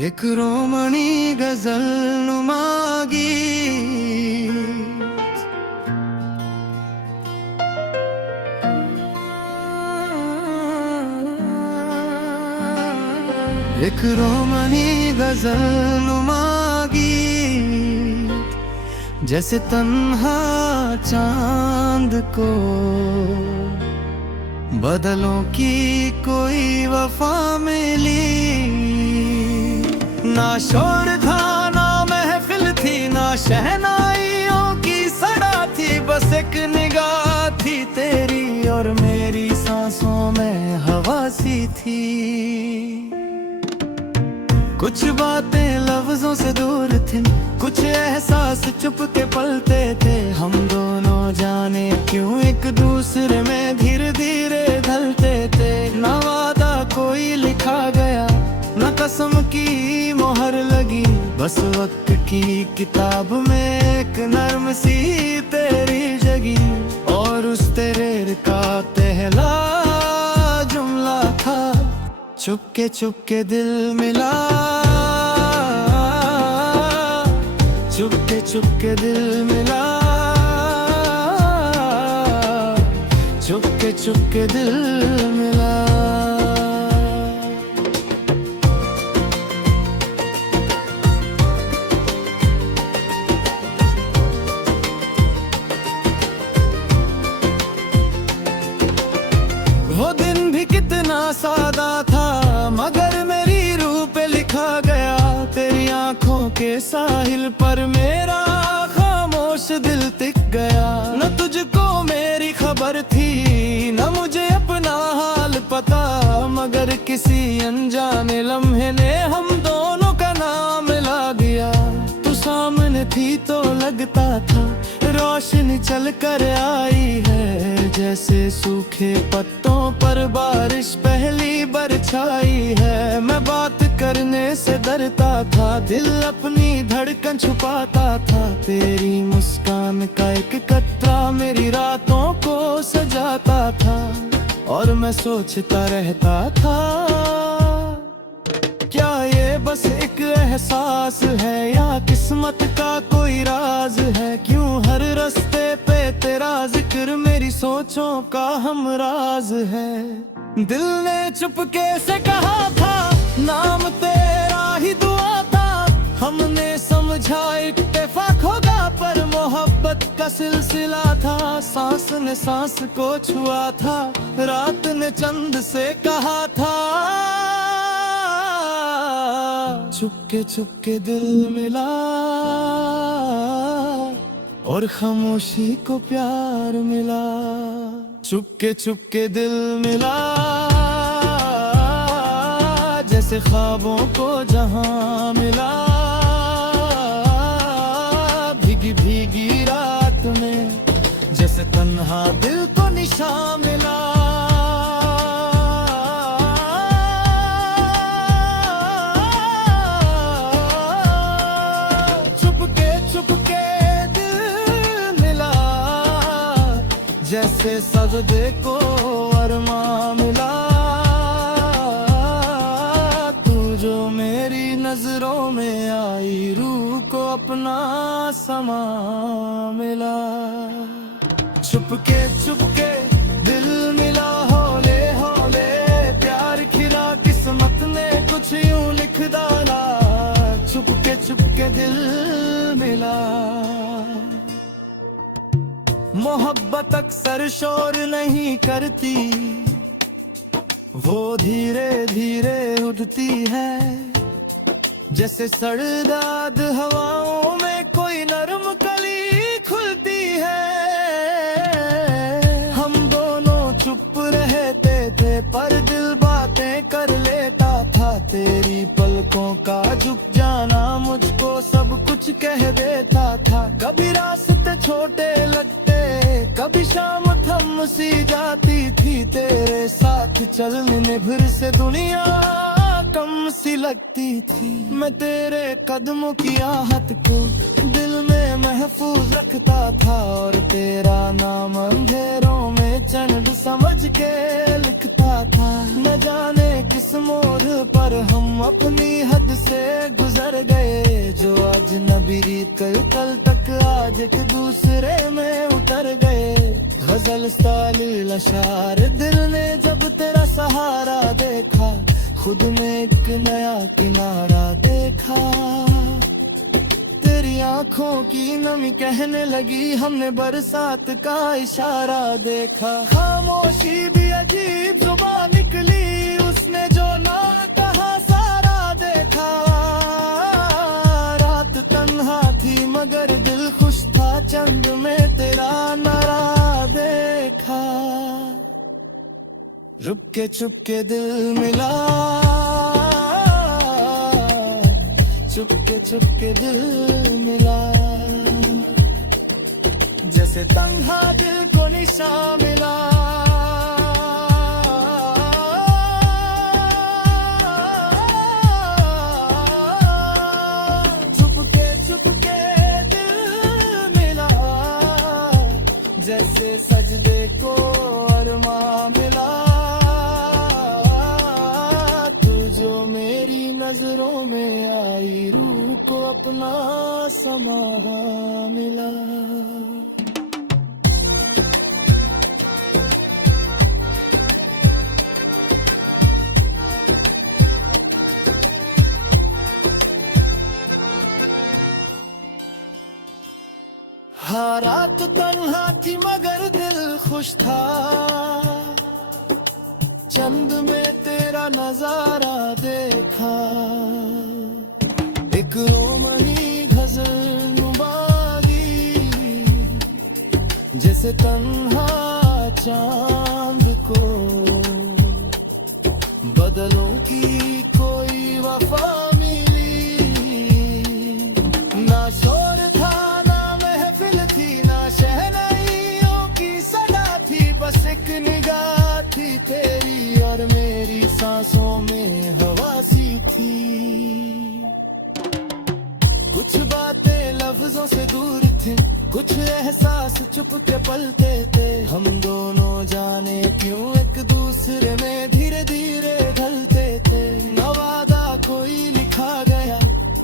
एक रोमणी गजल नुमागी एक रोमनी गजल नुमागी जैसे तन्हा चांद को बदलों की कोई वफा मिली। ना शोर था ना महफिल थी ना शहनाइयों की सड़ा थी, बस एक निगाह थी तेरी और मेरी सांसों में हवा सी थी। कुछ बातें लफ्जों से दूर थी, कुछ एहसास चुप के पलते थे। हम दोनों जाने क्यों एक दूसरे में धीरे धीरे ढलते थे। ना वादा कोई लिखा गया ना कसम की मोहर लगी, बस वक्त की किताब में एक नर्म सी तेरी जगी। और उस तेरे का पहला जुमला था, चुपके दिल मिला, चुपके दिल मिला, चुपके दिल मिला। वो दिन भी कितना सादा था, मगर मेरी रूह पे लिखा गया। तेरी आंखों के साहिल पर मेरा खामोश दिल टिक गया। न तुझको मेरी खबर थी न मुझे अपना हाल पता, मगर किसी अनजाने लम्हे ने हम दोनों का नाम ला दिया। तू सामने थी तो लगता था रोशनी चल कर आई है, जैसे सूखे पत्तों पर बारिश पहली बरछाई है। मैं बात करने से डरता था, दिल अपनी धड़कन छुपाता था। तेरी मुस्कान का एक कतरा मेरी रातों को सजाता था, और मैं सोचता रहता था क्या ये बस एक एहसास है या किस्मत का कोई राज है। क्यों हर रास्ते पे तेरा जिक्र मेरी सोचों का हमराज है। दिल ने चुपके से कहा था नाम तेरा ही दुआ था। हमने समझा इत्तेफाक होगा पर मोहब्बत का सिलसिला था। सांस ने सांस को छुआ था, रात ने चंद से कहा था। चुपके दिल मिला और खामोशी को प्यार मिला। चुपके दिल मिला जैसे ख्वाबों को जहां मिला। भीगी भीगी रात में जैसे तन्हा दिल को निशान मिला। जैसे सजदे को अरमा मिला। तू जो मेरी नजरों में आई, रूह को अपना समा मिला। चुपके दिल मिला, हौले हौले प्यार खिला। किस्मत ने कुछ यूं लिख डाला, चुपके दिल मिला। मोहब्बत अक्सर शोर नहीं करती, वो धीरे धीरे उठती है। जैसे सर्दाद हवाओं में कोई नरम कली खुलती है। हम दोनों चुप रहते थे पर दिल बातें कर लेता था। तेरी पलकों का झुक जाना मुझको सब कुछ कह देता था। कभी रास्ते छोटे लगते, कभी शाम थम सी जाती थी। तेरे साथ चलने भर से दुनिया कम सी लगती थी। मैं तेरे कदमों की आहट को दिल में महफूज रखता था, और तेरा नाम अंधेरों में चंद समझ के लिखता था। न जाने किस मोड़ पर हम अपनी हद से गुजर गए। जो आज नबी कल तक आज एक दूसरे में उतर गए। गजल स्टाइल अशार दिल ने जब तेरा सहारा देखा, खुद में एक नया किनारा देखा। तेरी आंखों की नमी कहने लगी हमने बरसात का इशारा देखा। खामोशी भी अजीब जुबान निकली, उसने जो ना कहा सारा देखा। रात तन्हा थी मगर दिल खुश था, चंद में तेरा नारा देखा। रुक के दिल मिला, चुपके दिल मिला। जैसे तन्हा दिल को निशान मिला। चुपके दिल मिला। जैसे सजदे को अरमान मिला। नजरों में आई रूह को अपना समा मिला। हाँ रात तन्हा थी मगर दिल खुश था, चंद में तेरा नजारा देखा। एक रोमनी गजल नुबागी, जैसे तन्हा चांद को बदलों की कोई वफा मिली। ना शोर था ना महफिल थी, ना शहनाइयों की सदा थी। बस एक निगाह थी तेरी और मेरी सांसों में हवा सी थी। कुछ बातें लफ्जों से दूर थी, कुछ एहसास चुप के पलते थे। हम दोनों जाने क्यों एक दूसरे में धीरे धीरे ढलते थे। न वादा कोई लिखा गया,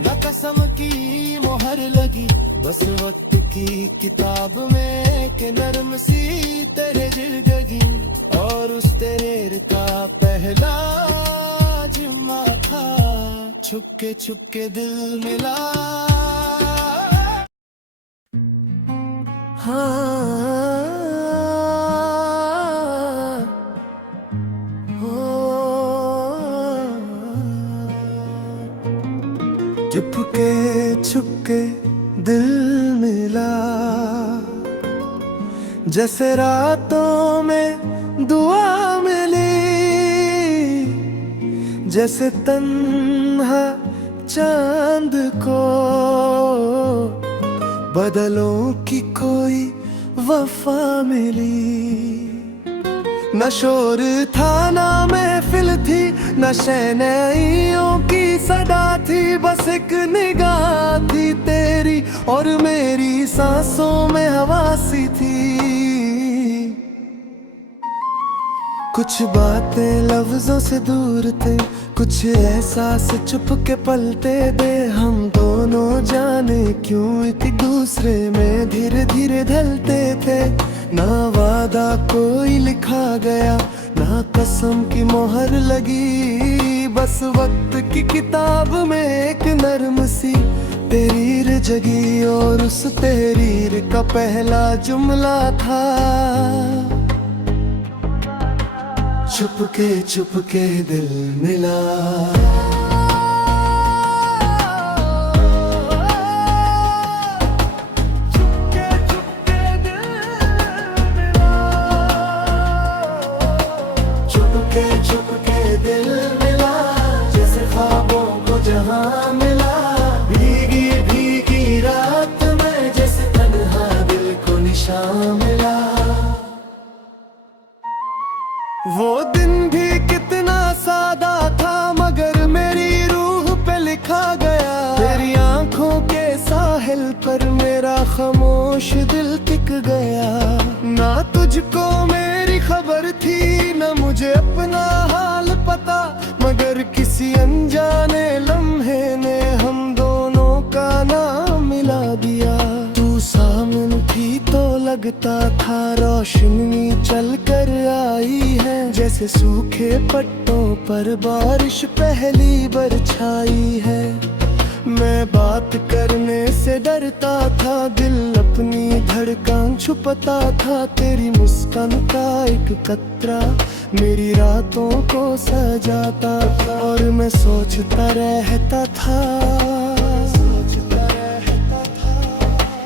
न कसम की मोहर लगी। बस वक्त की किताब में के नरम सी तेरे जिंदगी। और उस तेरे का पहला जुम्मा था, छुपके दिल मिला। हाँ छुपके दिल मिला। जैसे रातों में दुआ मिली, जैसे तन्हा चांद को बदलों की कोई वफा मिली। न शोर था ना महफिल थी, न शहनाइयों की सदा थी। बस एक निगाह थी तेरी और मेरी सांसों में हवा सी थी। कुछ बातें लफ्जों से दूर थे, कुछ एहसास चुप के पलते दे। हम दोनों जाने क्यों एक दूसरे में धीरे धीरे ढलते थे। ना वादा कोई लिखा गया, ना कसम की मोहर लगी। बस वक्त की किताब में एक नरम सी तहरीर जगी। और उस तहरीर का पहला जुमला था, छुपके दिल मिला। छुपके दिल मिला, जैसे ख्वाबों को जहां मिला। भीगी भीगी रात में जैसे तन्हा दिल को निशान मिला। वो दिन भी कितना सादा था मगर मेरा खामोश दिल टिक गया। ना तुझको मेरी खबर थी, न मुझे अपना हाल पता, मगर किसी अनजाने लम्हे ने हम दोनों का नाम मिला दिया। तू सामने थी तो लगता था रोशनी चल कर आई है, जैसे सूखे पत्तों पर बारिश पहली बरछाई है। मैं बात करने से डरता था, दिल अपनी धड़कन छुपता था। तेरी मुस्कान का एक कतरा मेरी रातों को सजाता था, और मैं सोचता रहता था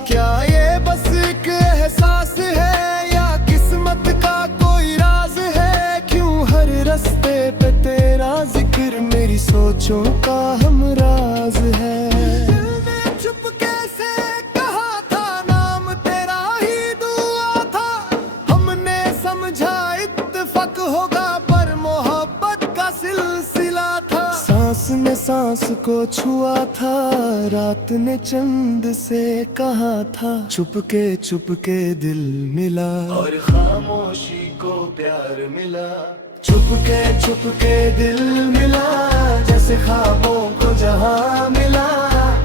क्या ये बस एक एहसास है या किस्मत का कोई राज है। क्यों हर रास्ते पे तेरा जिक्र मेरी सोचों का हमराज है। सांस ने सांस को छुआ था, रात ने चंद से कहा था। चुपके दिल मिला और खामोशी को प्यार मिला। चुपके दिल मिला, जैसे ख्वाबों को जहां मिला।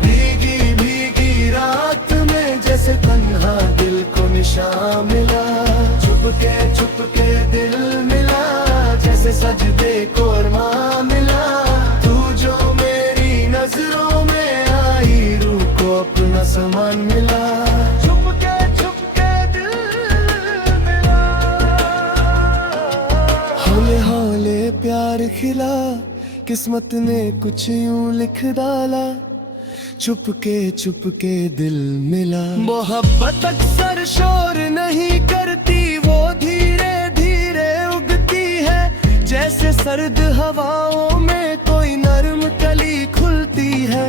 भीगी भीगी रात में जैसे तन्हा दिल को निशान मिला। चुपके दिल मिला, जैसे सजदे को अरमान मिला। समान मिला। चुपके दिल मिला। हौले हौले प्यार खिला, किस्मत ने कुछ यूं लिख डाला। चुपके दिल मिला। मोहब्बत अक्सर शोर नहीं करती, वो धीरे धीरे उगती है। जैसे सर्द हवाओं में कोई नर्म कली खुलती है।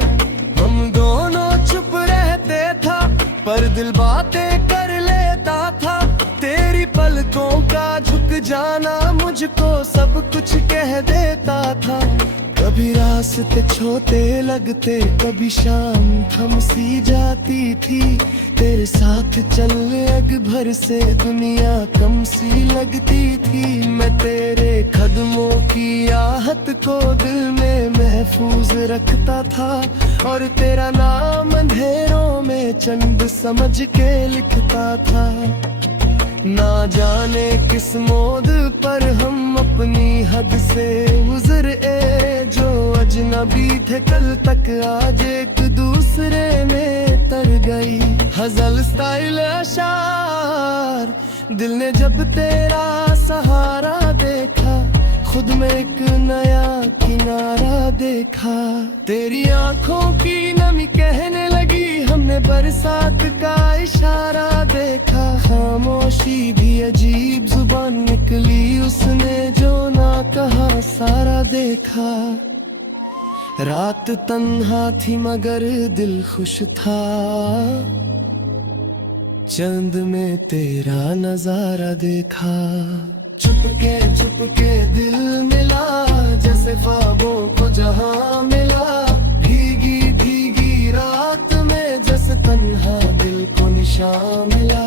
हम दोनों चुप रहते था, पर दिल बातें कर लेता था। तेरी पलकों का झुक जाना मुझको सब कुछ कह देता था। कभी रास्ते छोटे लगते, कभी शाम थम सी जाती थी। तेरे साथ चलने अग भर से दुनिया कम सी लगती थी। मैं तेरे कदमों की आहट को दिल में महफूज रखता था, और तेरा नाम अंधेरों में चंद समझ के लिखता था। ना जाने किस मोड़ पर हम अपनी हद से गुजरे, जो अजनबी थे कल तक आज एक दूसरे में तर गई। हज़ल स्टाइल अशार, दिल ने जब तेरा सहारा देखा, खुद में एक नया किनारा देखा। तेरी आंखों की नमी कहने लगी, हमने बरसात का इशारा देखा। खामोशी भी अजीब जुबान निकली, उसने जो ना कहा सारा देखा। रात तन्हा थी मगर दिल खुश था, चंद में तेरा नजारा देखा। चुपके दिल मिला, जैसे ख्वाबों को जहां मिला। भीगी भीगी रात में जैसे तन्हा दिल को निशान मिला।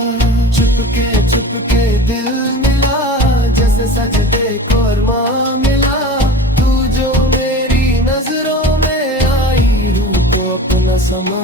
चुपके दिल मिला, जैसे सजदे को अरमान मिला। तू जो मेरी नजरों में आई, रूह को अपना समा